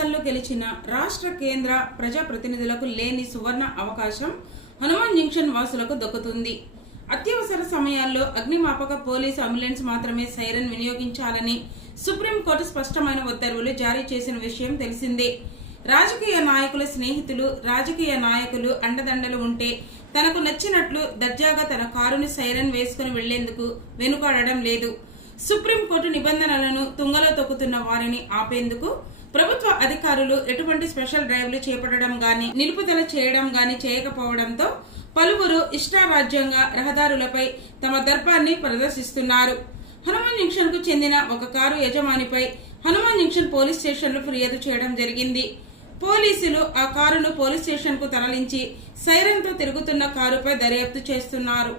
ఎన్నికల్లో గెలిచిన రాష్ట్ర కేంద్ర ప్రజాప్రతినిధులకు లేని సువర్ణ అవకాశం హనుమాన్ జంక్షన్ వాసులకు దక్కుతుంది. అత్యవసర సమయాల్లో అగ్నిమాపక పోలీసు అంబులెన్స్ మాత్రమే సైరన్ వినియోగించాలని సుప్రీంకోర్టు స్పష్టమైన ఉత్తర్వులు జారీ చేసిన విషయం తెలిసిందే. రాజకీయ నాయకుల స్నేహితులు, రాజకీయ నాయకులు అండదండలు ఉంటే తనకు నచ్చినట్లు దర్జాగా తన కారును సైరన్ వేసుకుని వెళ్లేందుకు వెనుకాడడం లేదు. సుప్రీంకోర్టు నిబంధనలను తుంగలో తొక్కుతున్న వారిని ఆపేందుకు ప్రభుత్వ అధికారులు ఎటువంటి స్పెషల్ డ్రైవ్లు చేపట్టడం గాని, నిలుపుదల చేయడం గాని చేయకపోవడంతో పలువురు ఇష్టారాజ్యంగా రహదారులపై తమ దర్పాన్ని ప్రదర్శిస్తున్నారు. హనుమాన్ జంక్షన్ కు చెందిన ఒక కారు యజమానిపై హనుమాన్ జంక్షన్ పోలీస్ స్టేషన్ లో ఫిర్యాదు చేయడం జరిగింది. పోలీసులు ఆ కారును పోలీస్ స్టేషన్ కు తరలించి సైరన్ తో తిరుగుతున్న కారుపై దర్యాప్తు చేస్తున్నారు.